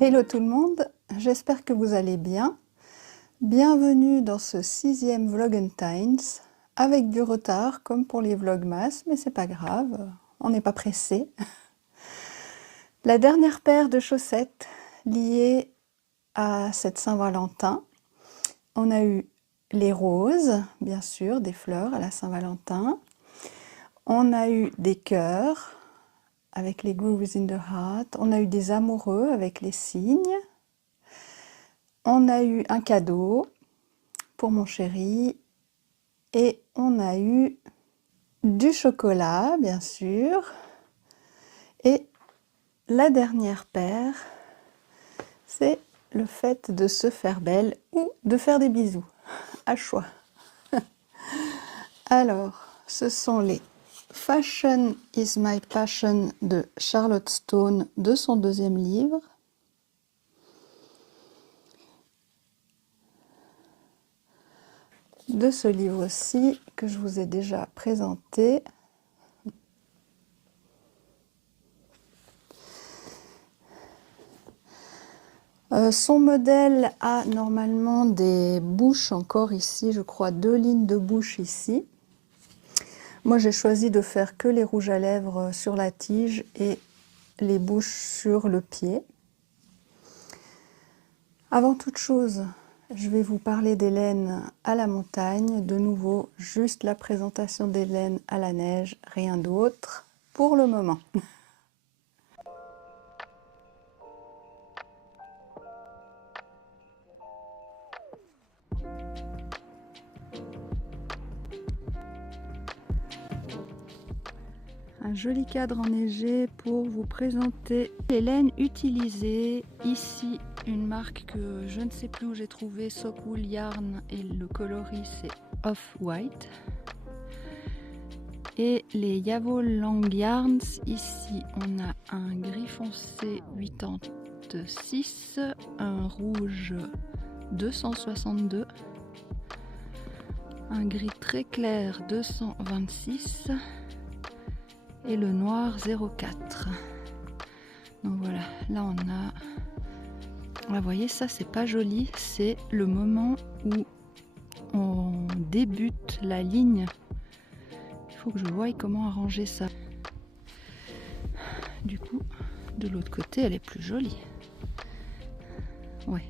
Hello tout le monde, j'espère que vous allez bien. Bienvenue dans ce 6e Vlogentimes, avec du retard comme pour les Vlogmas, mais c'est pas grave, on n'est pas pressé. La dernière paire de chaussettes liées à cette Saint-Valentin, on a eu les roses, bien sûr, des fleurs à la Saint-Valentin. On a eu des cœurs avec les Grooves in the Heart. On a eu des amoureux avec les signes. On a eu un cadeau pour mon chéri et on a eu du chocolat, bien sûr. Et la dernière paire, c'est le fait de se faire belle ou de faire des bisous, à choix. Alors, ce sont les Fashion is my passion de Charlotte Stone, de son deuxième livre. De ce livre-ci que je vous ai déjà présenté. Son modèle a normalement des bouches encore ici, je crois 2 lignes de bouche ici. Moi j'ai choisi de faire que les rouges à lèvres sur la tige et les bouches sur le pied. Avant toute chose, je vais vous parler des laines à la montagne. De nouveau, juste la présentation des laines à la neige, rien d'autre pour le moment. Un joli cadre enneigé pour vous présenter les laines utilisées. Ici, une marque que je ne sais plus où j'ai trouvé, Sockwool Yarn, et le coloris c'est Off-White. Et les Yavol Long Yarns, ici on a un gris foncé 86, un rouge 262, un gris très clair 226 et le noir 04. Donc voilà, là on a... Vous voyez, ça c'est pas joli, c'est le moment où on débute la ligne. Il faut que je voie comment arranger ça. Du coup, de l'autre côté, elle est plus jolie. Ouais.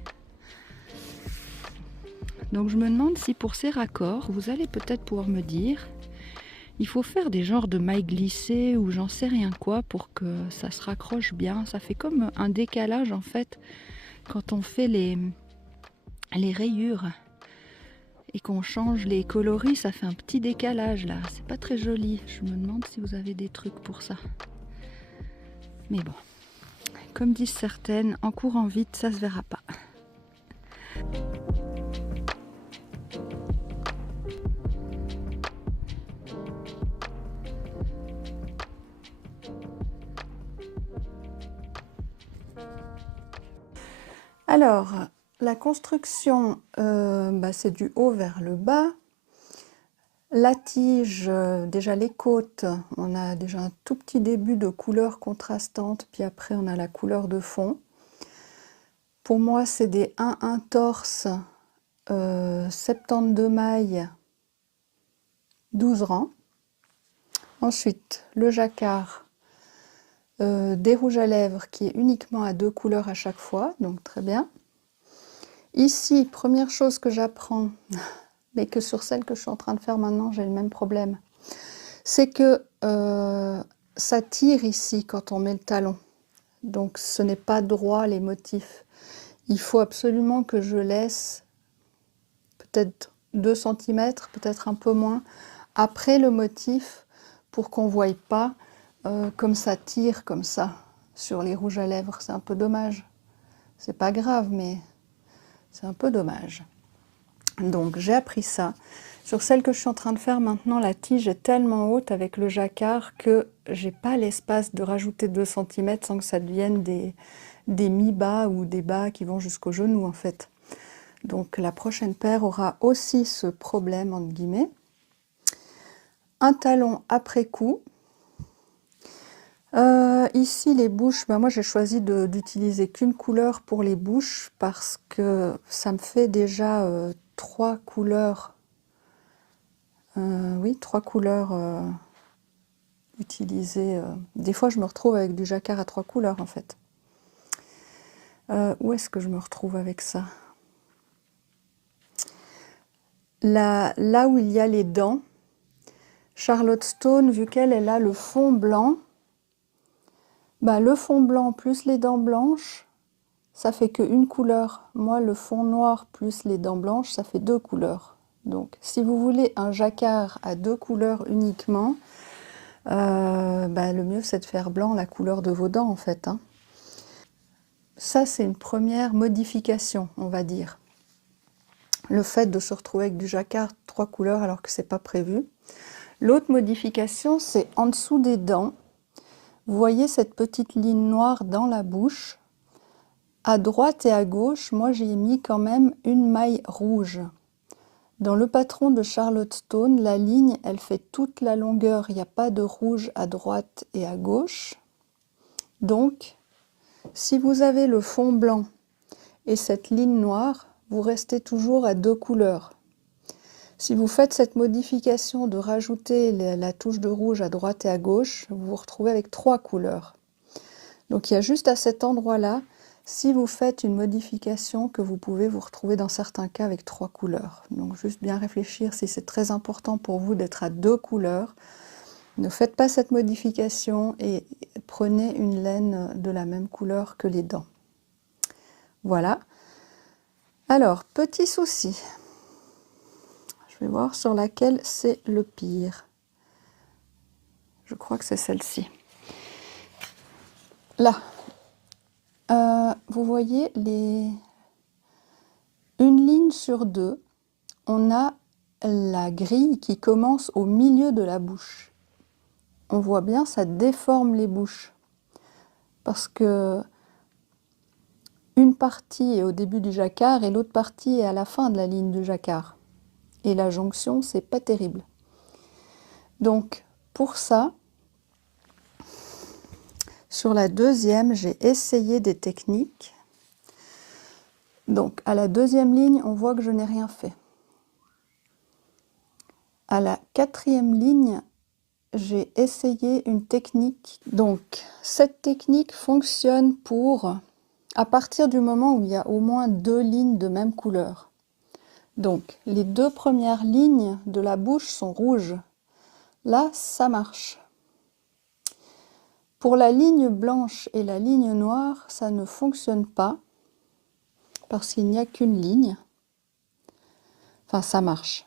Donc je me demande si pour ces raccords, vous allez peut-être pouvoir me dire, il faut faire des genres de mailles glissées ou j'en sais rien quoi pour que ça se raccroche bien. Ça fait comme un décalage en fait quand on fait les rayures et qu'on change les coloris, ça fait un petit décalage là. C'est pas très joli. Je me demande si vous avez des trucs pour ça. Mais bon, comme disent certaines, en courant vite, ça se verra pas. Alors, la construction, c'est du haut vers le bas. La tige, déjà les côtes, on a déjà un tout petit début de couleur contrastante, puis après on a la couleur de fond. Pour moi, c'est des 1-1 torse, 72 mailles, 12 rangs. Ensuite, le jacquard, des rouges à lèvres qui est uniquement à 2 couleurs à chaque fois, donc très bien. Ici, première chose que j'apprends, mais que sur celle que je suis en train de faire maintenant, j'ai le même problème, c'est que ça tire ici quand on met le talon. Donc ce n'est pas droit les motifs. Il faut absolument que je laisse peut-être 2 cm, peut-être un peu moins, après le motif pour qu'on ne voie pas comme ça tire comme ça sur les rouges à lèvres. C'est un peu dommage. C'est pas grave, mais c'est un peu dommage. Donc j'ai appris ça. Sur celle que je suis en train de faire maintenant, la tige est tellement haute avec le jacquard que j'ai pas l'espace de rajouter 2 cm sans que ça devienne des mi-bas ou des bas qui vont jusqu'au genou en fait. Donc la prochaine paire aura aussi ce problème entre guillemets. Un talon après coup. Ici, les bouches, ben moi j'ai choisi d'utiliser qu'une couleur pour les bouches parce que ça me fait déjà 3 couleurs. Oui, 3 couleurs utilisées. Des fois, je me retrouve avec du jacquard à 3 couleurs en fait. Où est-ce que je me retrouve avec ça? Là où il y a les dents, Charlotte Stone, vu qu'elle a le fond blanc, bah, le fond blanc plus les dents blanches, ça fait qu'une couleur. Moi, le fond noir plus les dents blanches, ça fait 2 couleurs. Donc, si vous voulez un jacquard à 2 couleurs uniquement, bah, le mieux c'est de faire blanc la couleur de vos dents en fait, hein. Ça, c'est une première modification, on va dire. Le fait de se retrouver avec du jacquard 3 couleurs alors que c'est pas prévu. L'autre modification, c'est en dessous des dents. Vous voyez cette petite ligne noire dans la bouche. À droite et à gauche, moi j'ai mis quand même une maille rouge. Dans le patron de Charlotte Stone, la ligne, elle fait toute la longueur. Il n'y a pas de rouge à droite et à gauche. Donc, si vous avez le fond blanc et cette ligne noire, vous restez toujours à 2 couleurs. Si vous faites cette modification de rajouter la touche de rouge à droite et à gauche, vous vous retrouvez avec 3 couleurs. Donc il y a juste à cet endroit-là, si vous faites une modification, que vous pouvez vous retrouver dans certains cas avec 3 couleurs. Donc juste bien réfléchir si c'est très important pour vous d'être à 2 couleurs. Ne faites pas cette modification et prenez une laine de la même couleur que les dents. Voilà. Alors, petit souci. Je vais voir sur laquelle c'est le pire. Je crois que c'est celle-ci. Là. Vous voyez une ligne sur 2, on a la grille qui commence au milieu de la bouche. On voit bien, ça déforme les bouches. Parce que une partie est au début du jacquard et l'autre partie est à la fin de la ligne du jacquard. Et la jonction, c'est pas terrible. Donc, pour ça, sur la deuxième, j'ai essayé des techniques. Donc, à la deuxième ligne, on voit que je n'ai rien fait. À la quatrième ligne, j'ai essayé une technique. Donc, cette technique fonctionne à partir du moment où il y a au moins 2 lignes de même couleur. Donc, les 2 premières lignes de la bouche sont rouges. Là, ça marche. Pour la ligne blanche et la ligne noire, ça ne fonctionne pas parce qu'il n'y a qu'une ligne. Enfin, ça marche.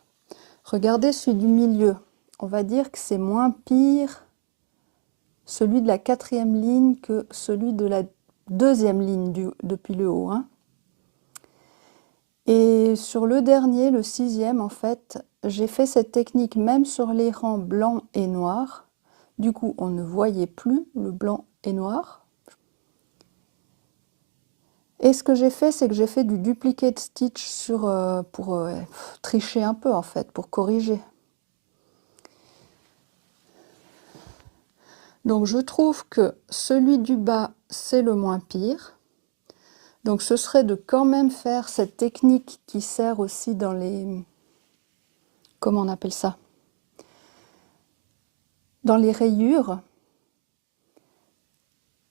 Regardez celui du milieu. On va dire que c'est moins pire celui de la quatrième ligne que celui de la deuxième ligne depuis le haut, hein. Et sur le dernier, le 6e, en fait, j'ai fait cette technique même sur les rangs blanc et noir. Du coup, on ne voyait plus le blanc et noir. Et ce que j'ai fait, c'est que j'ai fait du duplicate stitch pour tricher un peu, en fait, pour corriger. Donc je trouve que celui du bas, c'est le moins pire. Donc ce serait de quand même faire cette technique qui sert aussi dans les... Comment on appelle ça? Dans les rayures.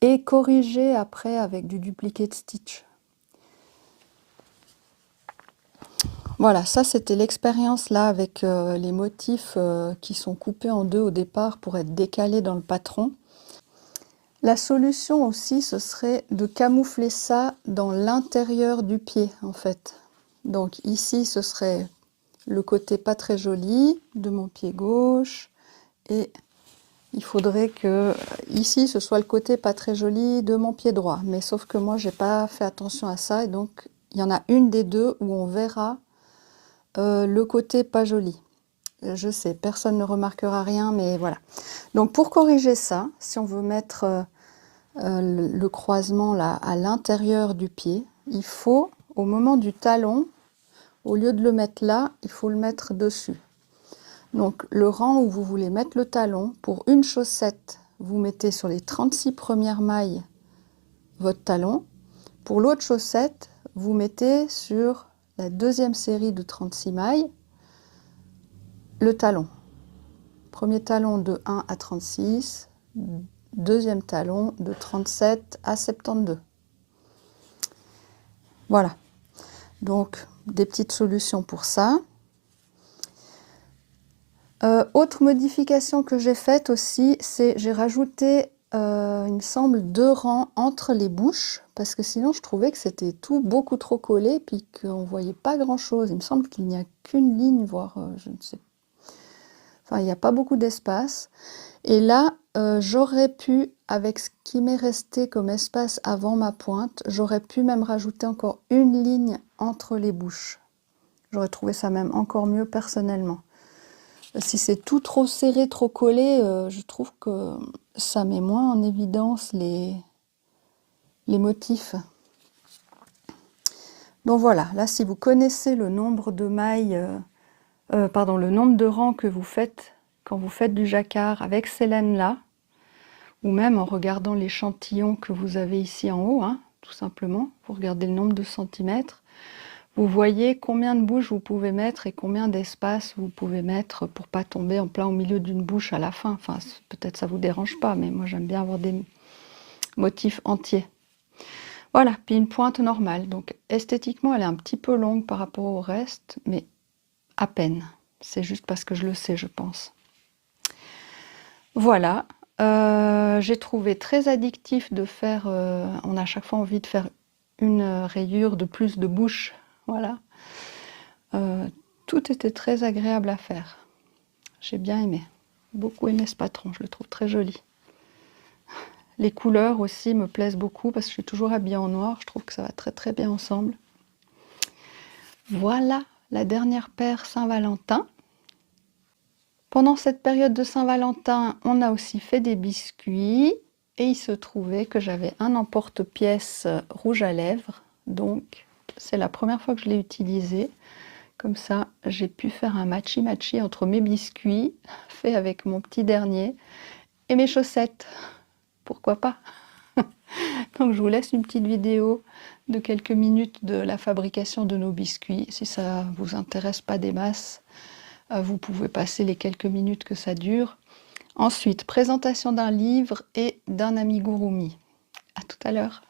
Et corriger après avec du duplicate stitch. Voilà, ça c'était l'expérience là avec les motifs qui sont coupés en 2 au départ pour être décalés dans le patron. La solution aussi, ce serait de camoufler ça dans l'intérieur du pied en fait. Donc ici, ce serait le côté pas très joli de mon pied gauche et il faudrait que ici ce soit le côté pas très joli de mon pied droit. Mais sauf que moi, j'ai pas fait attention à ça et donc il y en a une des deux où on verra le côté pas joli. Je sais, personne ne remarquera rien, mais voilà. Donc pour corriger ça, si on veut mettre le croisement là à l'intérieur du pied, il faut, au moment du talon, au lieu de le mettre là, il faut le mettre dessus. Donc le rang où vous voulez mettre le talon, pour une chaussette, vous mettez sur les 36 premières mailles votre talon. Pour l'autre chaussette, vous mettez sur la deuxième série de 36 mailles le talon. Premier talon de 1 à 36, deuxième talon de 37 à 72. Voilà, donc des petites solutions pour ça. Autre modification que j'ai faite aussi, c'est j'ai rajouté, il me semble, 2 rangs entre les bouches, parce que sinon je trouvais que c'était tout beaucoup trop collé, puis qu'on ne voyait pas grand-chose. Il me semble qu'il n'y a qu'une ligne, voire je ne sais. Enfin, il n'y a pas beaucoup d'espace. Et là, j'aurais pu, avec ce qui m'est resté comme espace avant ma pointe, j'aurais pu même rajouter encore une ligne entre les bouches. J'aurais trouvé ça même encore mieux personnellement. Si c'est tout trop serré, trop collé, je trouve que ça met moins en évidence les motifs. Donc voilà, là si vous connaissez le nombre de mailles, le nombre de rangs que vous faites quand vous faites du jacquard avec ces laines-là, ou même en regardant l'échantillon que vous avez ici en haut, hein, tout simplement, vous regardez le nombre de centimètres, vous voyez combien de bouches vous pouvez mettre et combien d'espace vous pouvez mettre pour pas tomber en plein au milieu d'une bouche à la fin. Enfin, peut-être ça vous dérange pas, mais moi j'aime bien avoir des motifs entiers. Voilà, puis une pointe normale. Donc esthétiquement, elle est un petit peu longue par rapport au reste, mais à peine. C'est juste parce que je le sais, je pense. Voilà. J'ai trouvé très addictif de faire... on a à chaque fois envie de faire une rayure de plus de bouche. Voilà. Tout était très agréable à faire. J'ai bien aimé. Beaucoup aimé ce patron, je le trouve très joli. Les couleurs aussi me plaisent beaucoup parce que je suis toujours habillée en noir. Je trouve que ça va très très bien ensemble. Voilà la dernière paire Saint-Valentin. Pendant cette période de Saint-Valentin, on a aussi fait des biscuits. Et il se trouvait que j'avais un emporte-pièce rouge à lèvres. Donc, c'est la première fois que je l'ai utilisé. Comme ça, j'ai pu faire un matchy-matchy entre mes biscuits, fait avec mon petit dernier, et mes chaussettes. Pourquoi pas? Donc, je vous laisse une petite vidéo de quelques minutes de la fabrication de nos biscuits. Si ça ne vous intéresse pas des masses, vous pouvez passer les quelques minutes que ça dure. Ensuite, présentation d'un livre et d'un amigurumi. À tout à l'heure.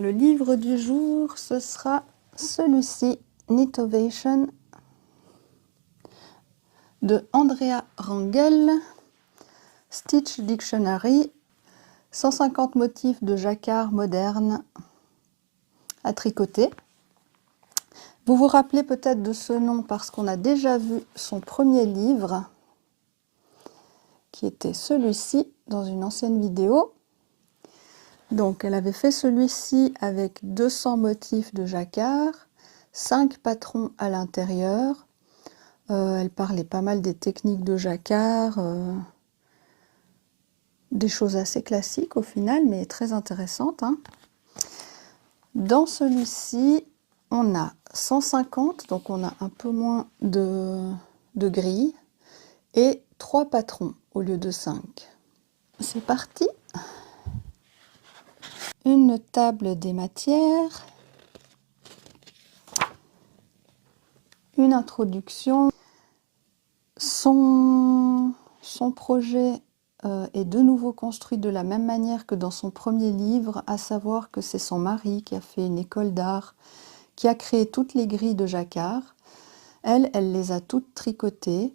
le livre du jour, ce sera celui-ci, Knitovation, de Andrea Rangel, Stitch Dictionary, 150 motifs de jacquard moderne à tricoter. Vous vous rappelez peut-être de ce nom parce qu'on a déjà vu son premier livre, qui était celui-ci, dans une ancienne vidéo. Donc elle avait fait celui-ci avec 200 motifs de jacquard, 5 patrons à l'intérieur. Elle parlait pas mal des techniques de jacquard, des choses assez classiques au final, mais très intéressantes, hein. Dans celui-ci, on a 150, donc on a un peu moins de grilles, et 3 patrons au lieu de 5. C'est parti! Une table des matières, une introduction. Son projet est de nouveau construit de la même manière que dans son premier livre, à savoir que c'est son mari qui a fait une école d'art, qui a créé toutes les grilles de jacquard. Elle les a toutes tricotées,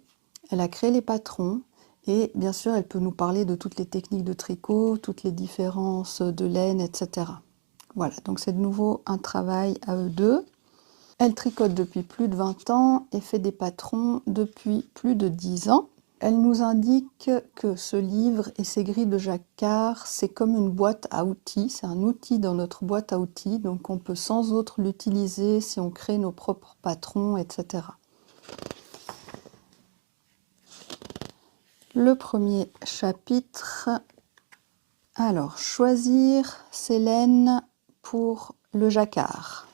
elle a créé les patrons, et bien sûr elle peut nous parler de toutes les techniques de tricot, toutes les différences de laine, etc. Voilà, donc c'est de nouveau un travail à eux deux. Elle tricote depuis plus de 20 ans et fait des patrons depuis plus de 10 ans. Elle nous indique que ce livre et ses grilles de jacquard, c'est comme une boîte à outils, c'est un outil dans notre boîte à outils, donc on peut sans autre l'utiliser si on crée nos propres patrons, etc. Le premier chapitre, alors choisir ses laines pour le jacquard.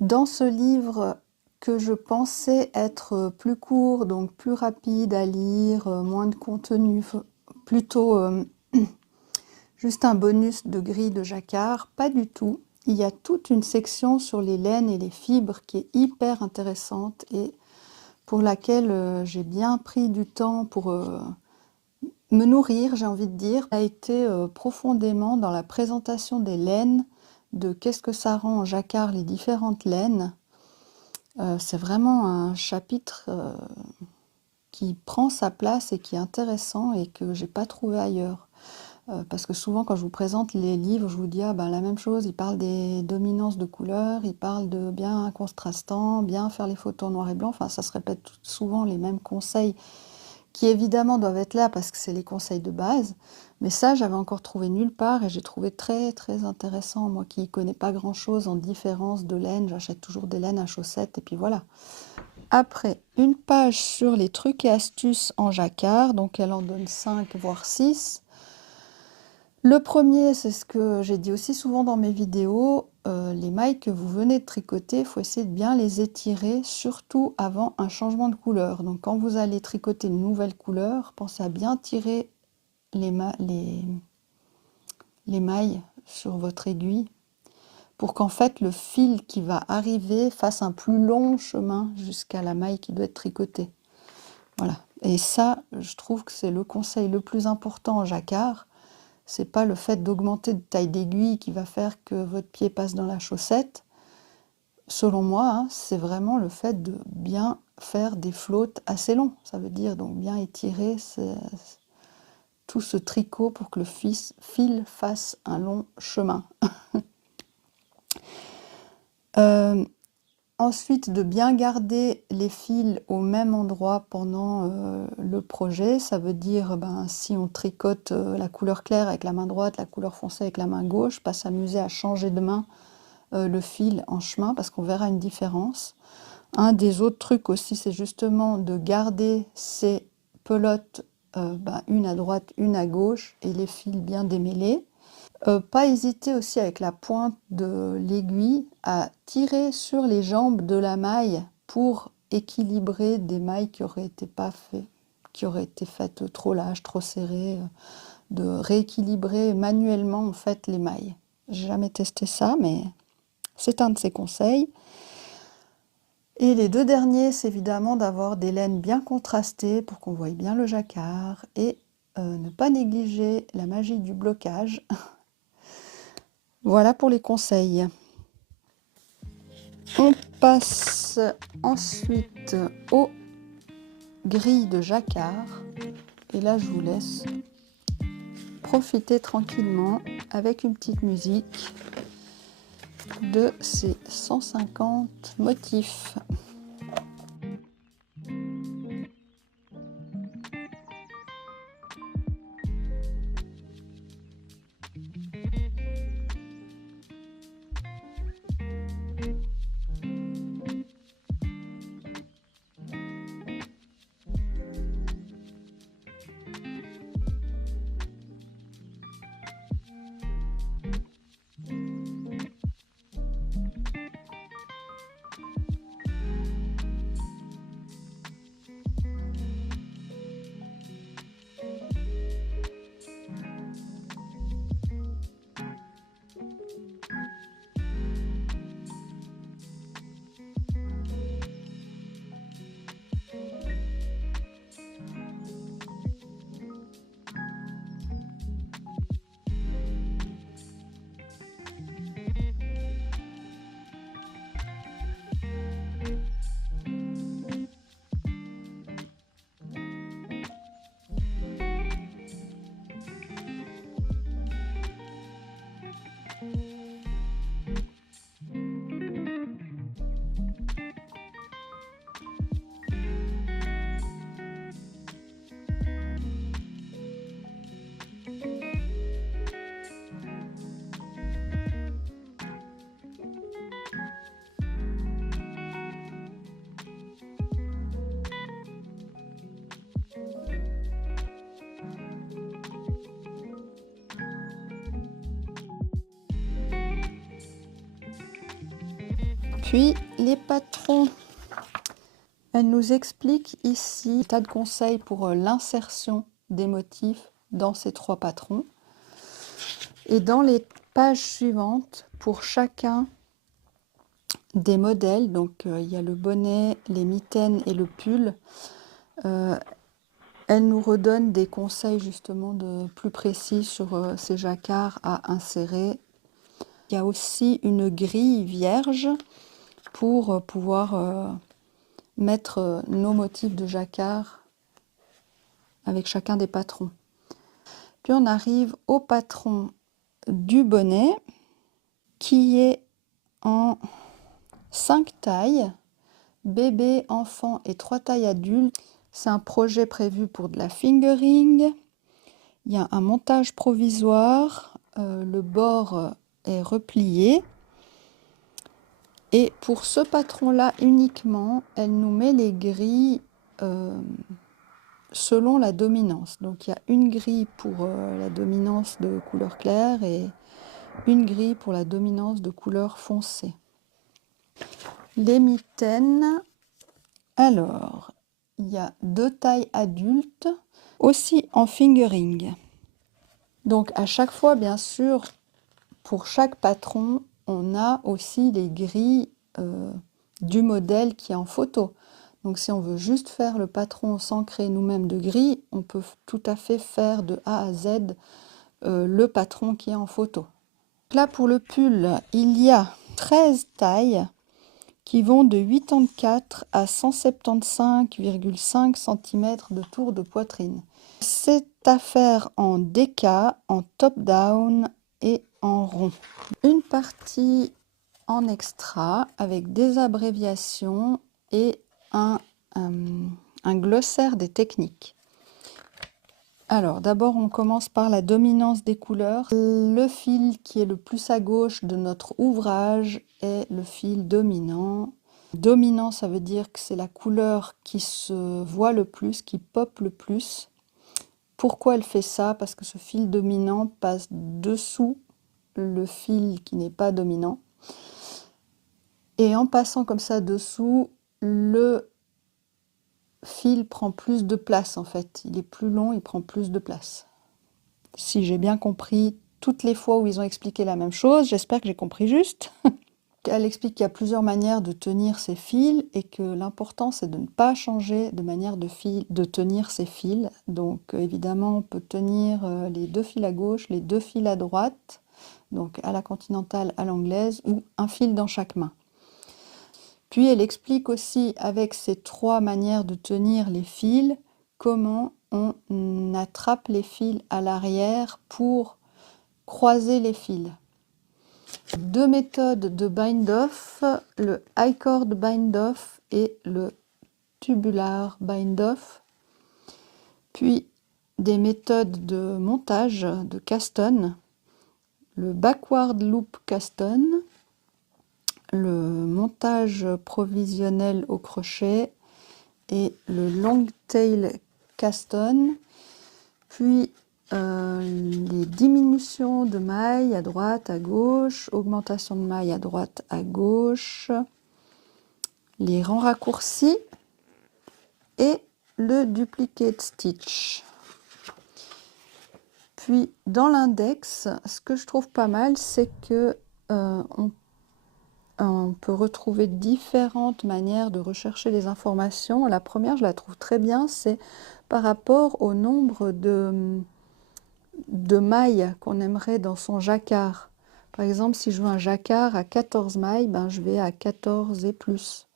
Dans ce livre que je pensais être plus court, donc plus rapide à lire, moins de contenu, plutôt juste un bonus de grille de jacquard, pas du tout. Il y a toute une section sur les laines et les fibres qui est hyper intéressante et pour laquelle j'ai bien pris du temps pour me nourrir, j'ai envie de dire. A été profondément dans la présentation des laines, de qu'est-ce que ça rend en jacquard les différentes laines. C'est vraiment un chapitre qui prend sa place et qui est intéressant et que j'ai pas trouvé ailleurs. Parce que souvent quand je vous présente les livres, je vous dis la même chose, ils parlent des dominances de couleurs, ils parlent de bien contrastant, bien faire les photos en noir et blanc, enfin ça se répète souvent les mêmes conseils qui évidemment doivent être là parce que c'est les conseils de base, mais ça j'avais encore trouvé nulle part et j'ai trouvé très très intéressant. Moi qui ne connais pas grand chose en différence de laine, j'achète toujours des laines à chaussettes et puis voilà. Après, une page sur les trucs et astuces en jacquard, donc elle en donne 5 voire 6. Le premier, c'est ce que j'ai dit aussi souvent dans mes vidéos, les mailles que vous venez de tricoter, il faut essayer de bien les étirer, surtout avant un changement de couleur. Donc quand vous allez tricoter une nouvelle couleur, pensez à bien tirer les mailles sur votre aiguille pour qu'en fait le fil qui va arriver fasse un plus long chemin jusqu'à la maille qui doit être tricotée. Voilà. Et ça, je trouve que c'est le conseil le plus important en jacquard. C'est pas le fait d'augmenter de taille d'aiguille qui va faire que votre pied passe dans la chaussette. Selon moi, hein, c'est vraiment le fait de bien faire des flottes assez longs. Ça veut dire donc bien étirer tout ce tricot pour que le fil fasse un long chemin. Ensuite, de bien garder les fils au même endroit pendant le projet. Ça veut dire, si on tricote la couleur claire avec la main droite, la couleur foncée avec la main gauche, pas s'amuser à changer de main le fil en chemin parce qu'on verra une différence. Un des autres trucs aussi, c'est justement de garder ces pelotes, une à droite, une à gauche, et les fils bien démêlés. Pas hésiter aussi avec la pointe de l'aiguille à tirer sur les jambes de la maille pour équilibrer des mailles qui auraient été faites trop larges, trop serrées, de rééquilibrer manuellement en fait les mailles. J'ai jamais testé ça, mais c'est un de ces conseils. Et les deux derniers, c'est évidemment d'avoir des laines bien contrastées pour qu'on voie bien le jacquard et ne pas négliger la magie du blocage. Voilà pour les conseils. On passe ensuite aux grilles de jacquard. Et là, je vous laisse profiter tranquillement avec une petite musique de ces 150 motifs. Puis les patrons, elle nous explique ici un tas de conseils pour l'insertion des motifs dans ces 3 patrons. Et dans les pages suivantes, pour chacun des modèles, donc il y a le bonnet, les mitaines et le pull, elle nous redonne des conseils justement plus précis sur ces jacquards à insérer. Il y a aussi une grille vierge pour pouvoir mettre nos motifs de jacquard avec chacun des patrons. Puis on arrive au patron du bonnet qui est en 5 tailles, bébé, enfant et 3 tailles adultes. C'est un projet prévu pour de la fingering. Il y a un montage provisoire, le bord est replié. Et pour ce patron-là uniquement, elle nous met les grilles selon la dominance. Donc il y a une grille pour la dominance de couleur claire et une grille pour la dominance de couleur foncée. Les mitaines, alors il y a 2 tailles adultes, aussi en fingering. Donc à chaque fois, bien sûr, pour chaque patron, on a aussi les grilles du modèle qui est en photo. Donc si on veut juste faire le patron sans créer nous-mêmes de grille, on peut tout à fait faire de A à Z le patron qui est en photo. Là pour le pull, il y a 13 tailles qui vont de 84 à 175,5 cm de tour de poitrine. C'est à faire en déca, en top-down et en rond. Une partie en extra avec des abréviations et un glossaire des techniques. Alors d'abord on commence par la dominance des couleurs. Le fil qui est le plus à gauche de notre ouvrage est le fil dominant. Dominant, ça veut dire que c'est la couleur qui se voit le plus, qui pop le plus. Pourquoi elle fait ça? Parce que ce fil dominant passe dessous le fil qui n'est pas dominant. Et en passant comme ça dessous, le fil prend plus de place en fait. Il est plus long, il prend plus de place. Si j'ai bien compris toutes les fois où ils ont expliqué la même chose, j'espère que j'ai compris juste. Elle explique qu'il y a plusieurs manières de tenir ces fils et que l'important c'est de ne pas changer de manière de tenir ces fils. Donc évidemment on peut tenir les 2 fils à gauche, les 2 fils à droite donc à la continentale, à l'anglaise, ou un fil dans chaque main. Puis elle explique aussi avec ces 3 manières de tenir les fils, comment on attrape les fils à l'arrière pour croiser les fils. 2 méthodes de bind-off, le I-cord bind-off et le tubular bind-off. Puis des méthodes de montage de caston, le backward loop caston, le montage provisionnel au crochet et le long tail caston, puis les diminutions de mailles à droite, à gauche, augmentation de mailles à droite, à gauche, les rangs raccourcis et le duplicate stitch. Puis dans l'index, ce que je trouve pas mal, c'est que on peut retrouver différentes manières de rechercher les informations. La première, je la trouve très bien, c'est par rapport au nombre de mailles qu'on aimerait dans son jacquard. Par exemple, si je veux un jacquard à 14 mailles, ben, je vais à 14 et plus.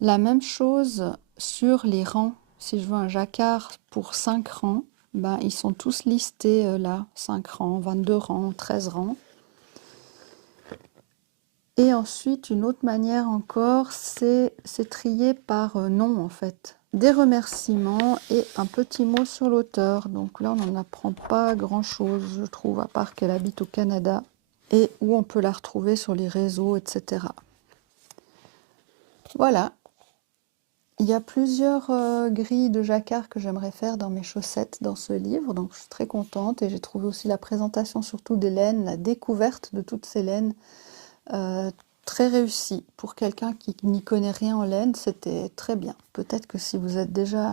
La même chose sur les rangs. Si je veux un jacquard pour 5 rangs, ben, ils sont tous listés là, 5 rangs, 22 rangs, 13 rangs. Et ensuite, une autre manière encore, c'est trier par nom en fait. Des remerciements et un petit mot sur l'auteur. Donc là, on n'en apprend pas grand-chose, je trouve, à part qu'elle habite au Canada et où on peut la retrouver sur les réseaux, etc. Voilà. Il y a plusieurs grilles de jacquard que j'aimerais faire dans mes chaussettes dans ce livre, donc je suis très contente. Et j'ai trouvé aussi la présentation surtout des laines, la découverte de toutes ces laines très réussie. Pour quelqu'un qui n'y connaît rien en laine, c'était très bien. Peut-être que si vous êtes déjà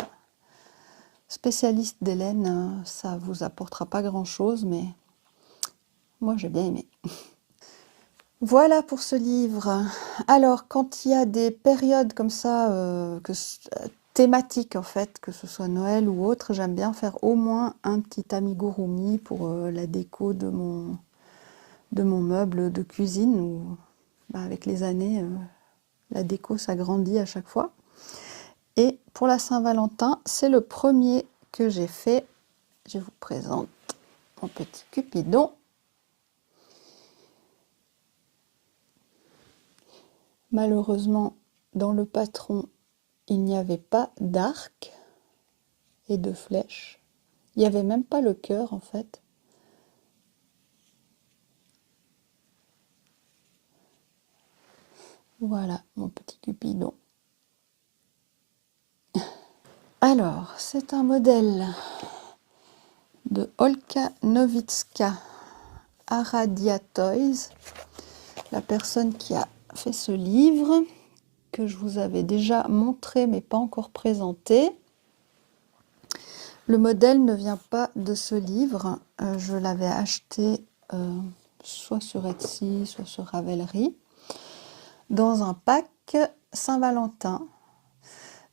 spécialiste des laines, ça vous apportera pas grand-chose, mais moi j'ai bien aimé. Voilà pour ce livre. Alors, quand il y a des périodes comme ça, thématiques en fait, que ce soit Noël ou autre, j'aime bien faire au moins un petit amigurumi pour la déco de mon meuble de cuisine. Où, bah, avec les années, la déco s'agrandit à chaque fois. Et pour la Saint-Valentin, c'est le premier que j'ai fait. Je vous présente mon petit Cupidon. Malheureusement, dans le patron, il n'y avait pas d'arc et de flèches. Il n'y avait même pas le cœur en fait. Voilà mon petit Cupidon. Alors, c'est un modèle de Olka Nowicka Aradia Toys, la personne qui a fait ce livre, que je vous avais déjà montré mais pas encore présenté. Le modèle ne vient pas de ce livre, je l'avais acheté soit sur Etsy, soit sur Ravelry, dans un pack Saint-Valentin.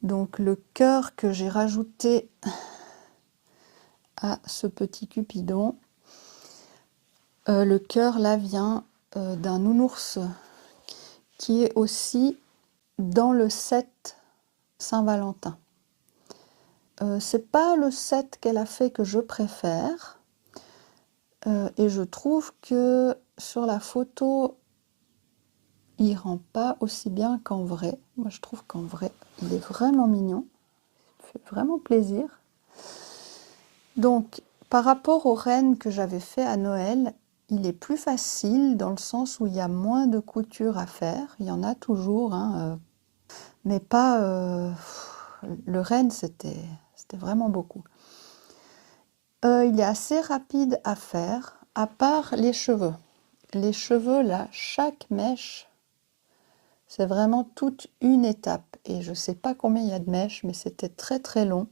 Donc le cœur que j'ai rajouté à ce petit Cupidon, le cœur là vient d'un nounours qui est aussi dans le set Saint-Valentin. C'est pas le set qu'elle a fait que je préfère, et je trouve que sur la photo il rend pas aussi bien qu'en vrai. Moi je trouve qu'en vrai il est vraiment mignon, il fait vraiment plaisir. Donc par rapport aux rennes que j'avais fait à Noël, il est plus facile dans le sens où il y a moins de couture à faire. Il y en a toujours, hein, mais pas... le renne, c'était vraiment beaucoup. Il est assez rapide à faire, à part les cheveux. Les cheveux, là, chaque mèche, c'est vraiment toute une étape. Et je ne sais pas combien il y a de mèches, mais c'était très très long.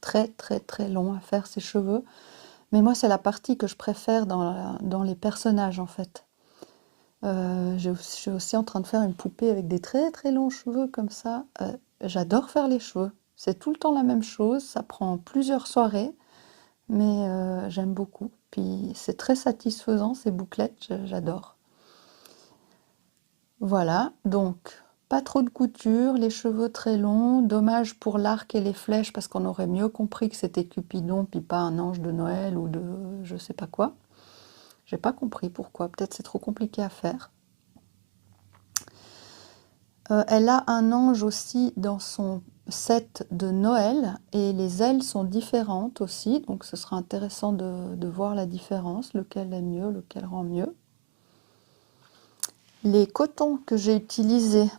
Très très très long à faire ces cheveux. Mais moi, c'est la partie que je préfère dans les personnages, en fait. Je suis aussi en train de faire une poupée avec des très très longs cheveux comme ça. J'adore faire les cheveux. C'est tout le temps la même chose. Ça prend plusieurs soirées, mais j'aime beaucoup. Puis c'est très satisfaisant ces bouclettes, j'adore. Voilà, donc pas trop de couture, les cheveux très longs, dommage pour l'arc et les flèches parce qu'on aurait mieux compris que c'était Cupidon puis pas un ange de Noël ou de je sais pas quoi. J'ai pas compris pourquoi, peut-être c'est trop compliqué à faire. Elle a un ange aussi dans son set de Noël et les ailes sont différentes aussi, donc ce sera intéressant de voir la différence, lequel est mieux, lequel rend mieux. Les cotons que j'ai utilisés,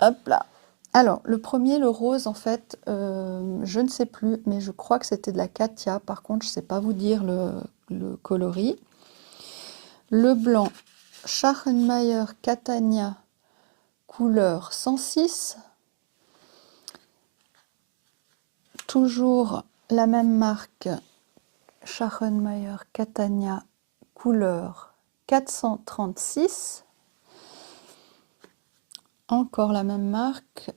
hop là. Alors, le premier, le rose, en fait, je ne sais plus, mais je crois que c'était de la Katia. Par contre, je ne sais pas vous dire le coloris. Le blanc, Schachenmayer Catania, couleur 106. Toujours la même marque, Schachenmayer Catania, couleur 436. Encore la même marque.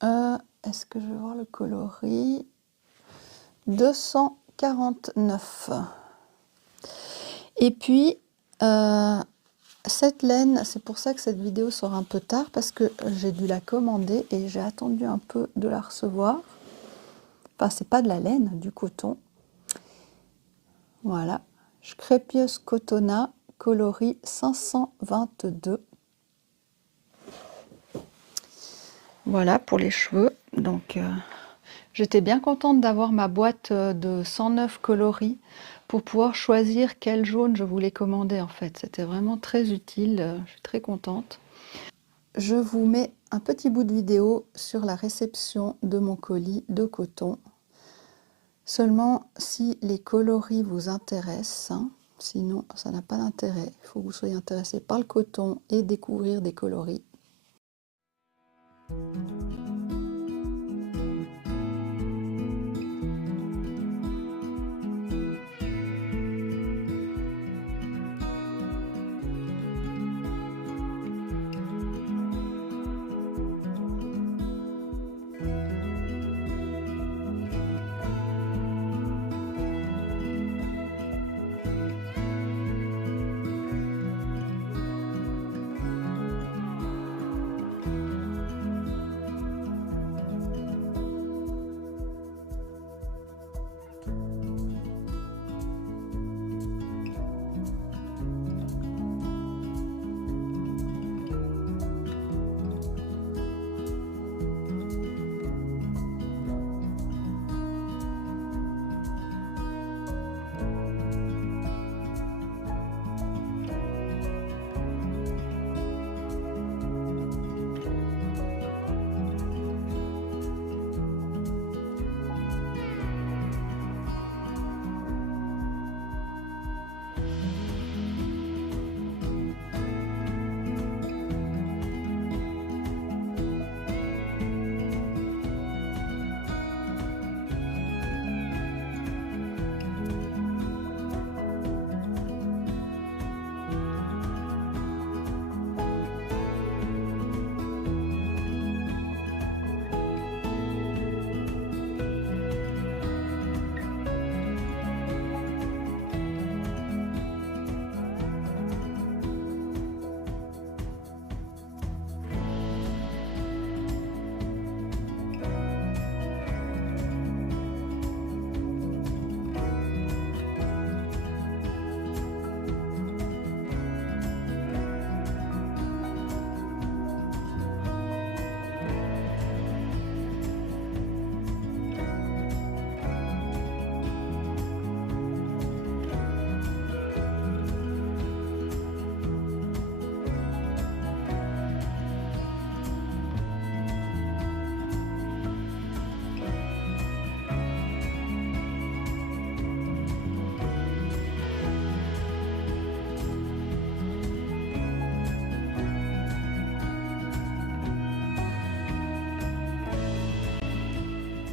Est-ce que je vais voir le coloris? 249. Et puis, cette laine, c'est pour ça que cette vidéo sort un peu tard, parce que j'ai dû la commander et j'ai attendu un peu de la recevoir. Enfin, c'est pas de la laine, du coton. Voilà. Screpius Cotona, coloris 522. Voilà pour les cheveux. Donc, j'étais bien contente d'avoir ma boîte de 109 coloris pour pouvoir choisir quel jaune je voulais commander en fait. C'était vraiment très utile, je suis très contente. Je vous mets un petit bout de vidéo sur la réception de mon colis de coton. Seulement si les coloris vous intéressent, hein, sinon ça n'a pas d'intérêt. Il faut que vous soyez intéressé par le coton et découvrir des coloris.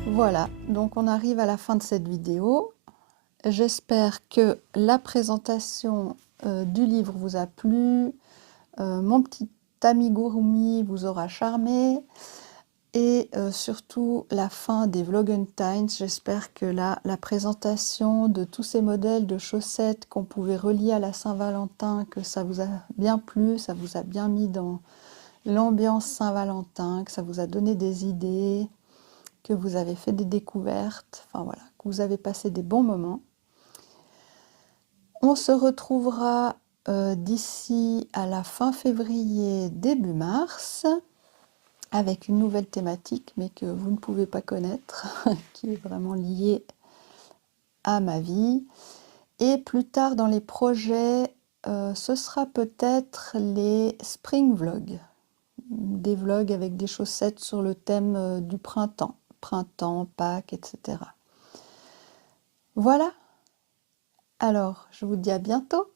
Voilà, donc on arrive à la fin de cette vidéo. J'espère que la présentation du livre vous a plu, mon petit amigurumi vous aura charmé. et surtout la fin des Vlogentines. J'espère que là, la présentation de tous ces modèles de chaussettes qu'on pouvait relier à la Saint-Valentin, que ça vous a bien plu, ça vous a bien mis dans l'ambiance Saint-Valentin, que ça vous a donné des idées, que vous avez fait des découvertes, enfin voilà, que vous avez passé des bons moments. On se retrouvera d'ici à la fin février, début mars, avec une nouvelle thématique, mais que vous ne pouvez pas connaître, qui est vraiment liée à ma vie. Et plus tard dans les projets, ce sera peut-être les spring vlogs, des vlogs avec des chaussettes sur le thème du printemps, Pâques, etc. Voilà, alors je vous dis à bientôt.